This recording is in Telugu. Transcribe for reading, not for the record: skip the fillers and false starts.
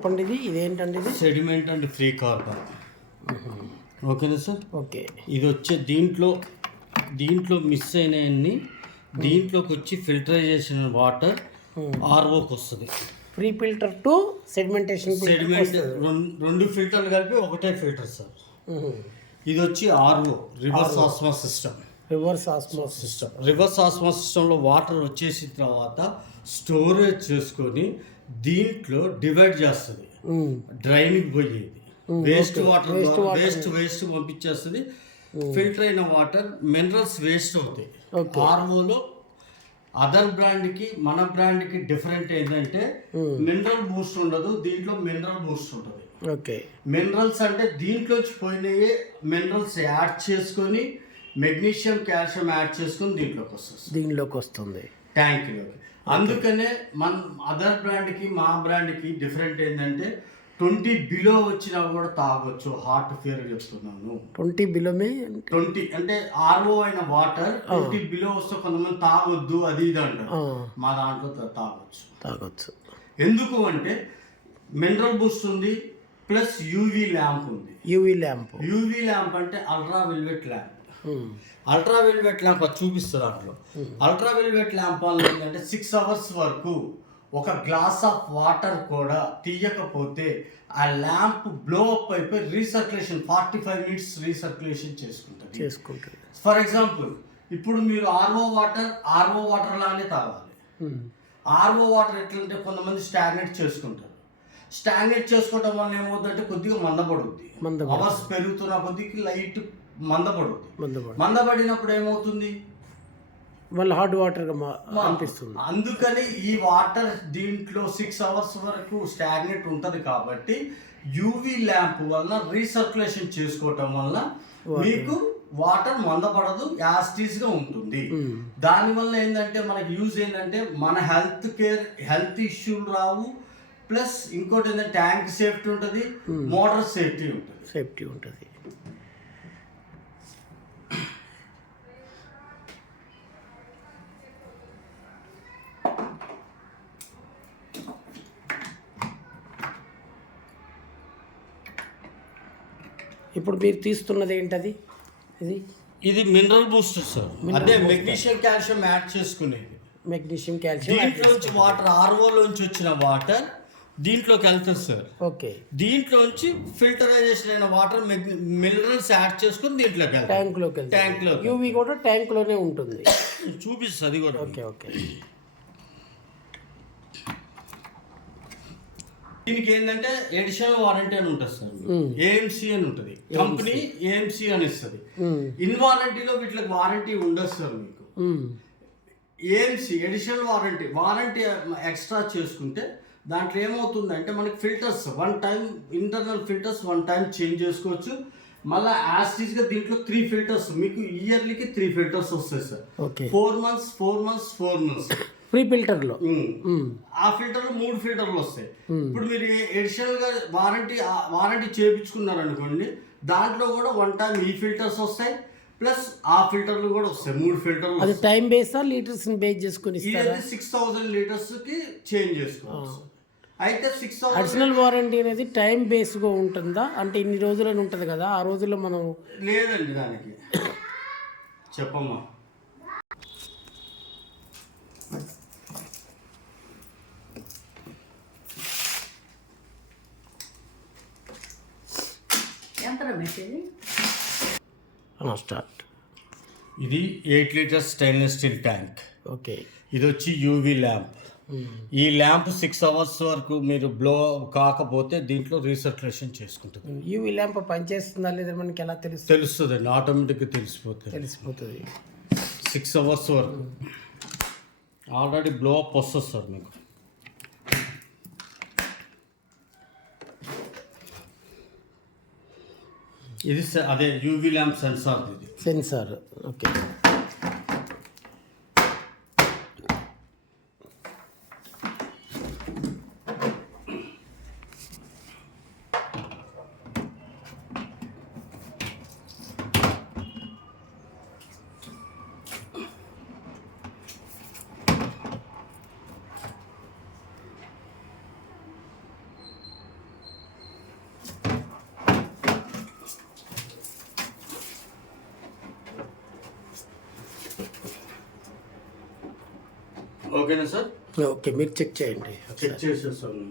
చెప్పండి, ఇదేంటండి? ఇది సెడిమెంట్ అండ్ ఫ్రీ కార్బన్. ఓకేనా సార్? ఓకే. ఇది వచ్చే దీంట్లో మిస్ అయినవన్నీ దీంట్లోకి వచ్చి ఫిల్టరైజేషన్ వాటర్ ఆర్ఓకి వస్తుంది. Free filter to sedimentation. Sediment రెండు ఫిల్టర్లు కలిపి ఒకటే ఫిల్టర్ సార్. ఇది వచ్చి ఆర్ఓ, రివర్స్ ఆస్మోస్ సిస్టమ్. రివర్స్ ఆస్మోస్ సిస్టంలో వాటర్ వచ్చేసిన తర్వాత స్టోరేజ్ చేసుకొని దీంట్లో డివైడ్ చేస్తుంది. డ్రైన్కి పోయేది వేస్ట్ వాటర్ వేస్ట్ పంపించేస్తుంది. ఫిల్టర్ అయిన వాటర్ మినరల్స్ వేస్ట్ అవుతాయి. ఆర్ఓలో అదర్ బ్రాండ్కి మన బ్రాండ్కి డిఫరెంట్ ఏంటంటే మినరల్ బూస్ట్ ఉండదు, దీంట్లో మినరల్ బూస్ట్ ఉంటుంది. ఓకే. మినరల్స్ అంటే దీంట్లోంచి పోయినయే మినరల్స్ యాడ్ చేసుకొని మెగ్నీషియం, కాల్షియం యాడ్ చేసుకొని దీంట్లోకి వస్తుంది ట్యాంక్లోకి. అందుకనే మన అదర్ బ్రాండ్కి మా బ్రాండ్కి డిఫరెంట్ ఏంటంటే 20 బిలో వచ్చినా కూడా తాగొచ్చు. హార్ట్ ఫేర్ చెప్తున్నాను. 20 బిలో 20 అంటే ఆర్ఓ అయిన వాటర్ 20 బిలో వస్తే కొంతమంది తాగొద్దు అది ఇది అంటారు. మా దాంట్లో తాగొచ్చు. ఎందుకు అంటే మినరల్ బూస్ట్ ఉంది, ప్లస్ యూవీ ల్యాంప్ ఉంది. యూవీ ల్యాంప్ అంటే ultra velvet lamp. Ultra velvet lamp అది చూపిస్తుంది దాంట్లో. అల్ట్రా వెల్వెట్ ల్యాంప్ వల్ల ఏంటంటే 6 hours వరకు ఒక గ్లాస్ ఆఫ్ వాటర్ కూడా తీయకపోతే ఆ ల్యాంప్ బ్లో అప్ అయిపోయి రీసర్క్యులేషన్ 45 minutes రీసర్క్యులేషన్ చేసుకుంటుంది. ఫర్ ఎగ్జాంపుల్ ఇప్పుడు మీరు ఆర్ఓ వాటర్ లానే తాగాలి. ఆర్ఓ వాటర్ ఎట్లంటే కొంతమంది స్టాగ్నేట్ చేసుకుంటారు. స్టాగ్నేట్ చేసుకోవడం వల్ల ఏమవుతుందంటే కొద్దిగా మందపడుద్ది. అవర్స్ పెరుగుతున్న కొద్దిగా లైట్ మందపడినప్పుడు ఏమవుతుంది, మళ్ళీ హాట్ వాటర్ అనిపిస్తుంది. అందుకని ఈ వాటర్ దీంట్లో 6 hours వరకు స్టాగ్నేట్ ఉంటుంది. కాబట్టి యూవీ ల్యాంప్ వల్ల రీసర్క్యులేషన్ చేసుకోవటం వల్ల మీకు వాటర్ మందపడదు, యాస్టీస్గా ఉంటుంది. దానివల్ల ఏంటంటే మనకి యూజ్ ఏంటంటే మన హెల్త్ ఇష్యూలు రావు. ప్లస్ ఇంకోటి ఏంటంటే ట్యాంక్ సేఫ్టీ ఉంటుంది, మోటార్ సేఫ్టీ ఉంటుంది. ఇప్పుడు మీరు తీస్తున్నది ఏంటది? ఇది మినరల్ బూస్టర్ సార్. అదే మెగ్నీషియం, కాల్షియం యాడ్ చేసుకునేది. మెగ్నీషియం, కాల్షియం దీంట్లోంచి వాటర్ ఆర్ఓలోంచి వచ్చిన వాటర్ దీంట్లోకి వెళ్తుంది సార్. ఓకే. దీంట్లోంచి ఫిల్టరైజేషన్ అయిన వాటర్ మినరల్స్ యాడ్ చేసుకుని దీంట్లోకి వెళ్తాయి. ట్యాంక్లో యూవీ కూడా ట్యాంక్లోనే ఉంటుంది. చూపిస్తుంది అది కూడా. ఓకే. దీనికి ఏంటంటే ఎడిషనల్ వారంటీ అని ఉంటుంది సార్. ఏఎంసీ అని ఉంటుంది, కంపెనీ ఏఎంసీ అని ఇస్తుంది. ఇన్ వారంటీలో వీటికి వారంటీ ఉండదు సార్. మీకు ఏఎంసీ ఎడిషనల్ వారంటీ ఎక్స్ట్రా చేసుకుంటే దాంట్లో ఏమవుతుందంటే మనకి filters internal filters 1 time change చేసుకోవచ్చు. మళ్ళీ యాస్టీస్గా దీంట్లో 3 filters మీకు ఇయర్లీకి 3 filters వస్తాయి సార్. 4 months ఫ్రీ ఫిల్టర్లో ఆ ఫిల్టర్లో 3 filters వస్తాయి. ఇప్పుడు మీరు ఎడిషనల్గా వారంటీ చేయించుకున్నారు అనుకోండి, దాంట్లో కూడా 1 time ఈ ఫిల్టర్స్ వస్తాయి, ప్లస్ ఆ ఫిల్టర్లు కూడా వస్తాయి. 3 filters. అది టైం బేసా లీటర్స్ బేస్ చేసుకుని 6000 లీటర్స్కి చేంజ్ చేసుకోవచ్చు. అయితే 6000 అడిషనల్ వారంటీ అనేది టైం బేస్గా ఉంటుందా? అంటే ఇన్ని రోజులని ఉంటుంది కదా, ఆ రోజుల్లో మనం లేదండి దానికి. చెప్పమ్మా. స్టార్ట్. ఇది 8 liters stainless steel tank. Okay. ఇది వచ్చి యూవీ ల్యాంప్. ఈ ల్యాంప్ 6 hours వరకు మీరు బ్లో కాకపోతే దీంట్లో రీసర్క్యులేషన్ చేసుకుంటుంది. యూవీ ల్యాంప్ పనిచేస్తుందా లేదా మనకి ఎలా తెలుస్తుంది అండి, ఆటోమేటిక్గా తెలిసిపోతుంది. 6 hours వరకు ఆల్రెడీ బ్లో అప్ వస్తుంది సార్ మీకు. ఇది అదే యూవీ ల్యాంప్ సెన్సార్. ఓకే. ఓకేనా సార్? ఓకే, మీరు చెక్ చేయండి. చెక్ చేసేస్తాను.